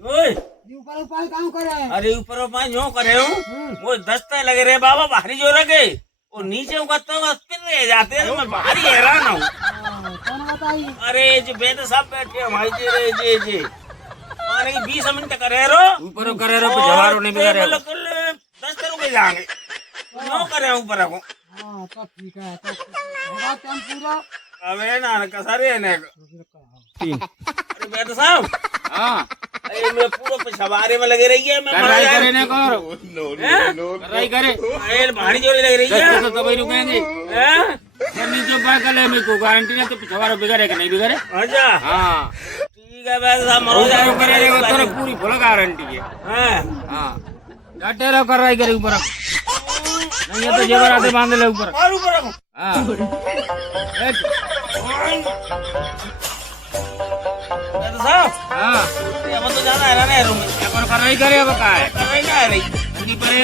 ओए ये ऊपर ऊपर काम करे हैं। अरे ऊपर ऊपर यूं करे हूँ वो दस्ते लगे रे बाबा भारी जो रखे और नीचे उगते हुए फिर रह जाते हैं मैं भारी हैरान हूँ। कौन बताई? अरे जी बेद साहब बैठे हैं भाई जी रे जी माने कि 20 मिनट करे रो ऊपर करे रो जवारो नहीं बिगाड़े बिल्कुल 10 रुपए जाएंगे यूं करे ऊपर को हाँ तब ठीक है तब होगा टाइम पूरा। अबे ना कसरे ने तीन अरे बेद साहब हां अरे मैं पूरा पिछवाड़े में लगे रही है मैं कराई करे ने कर कराई करे ये भारी जोड़ी लग रही है तो भाई रुकेंगे हैं नहीं जो बात कर ले मेरे को गारंटी नहीं तो पिछवाड़ा बिगाड़े कि नहीं बिगाड़े अच्छा हां ठीक है बेद साहब मरो ऊपर जाओ करे रे तोरे पूरी फुल गारंटी है हैं हां डाटे रो कराई करे ऊपर नहीं है तो जेवर आते बांध ले ऊपर और ऊपर रखो हां बेद साहब हां ये अब तो ज्यादा हैरान है रूम में अपन कराई करे अब का है कर रही ना है रही नहीं पड़े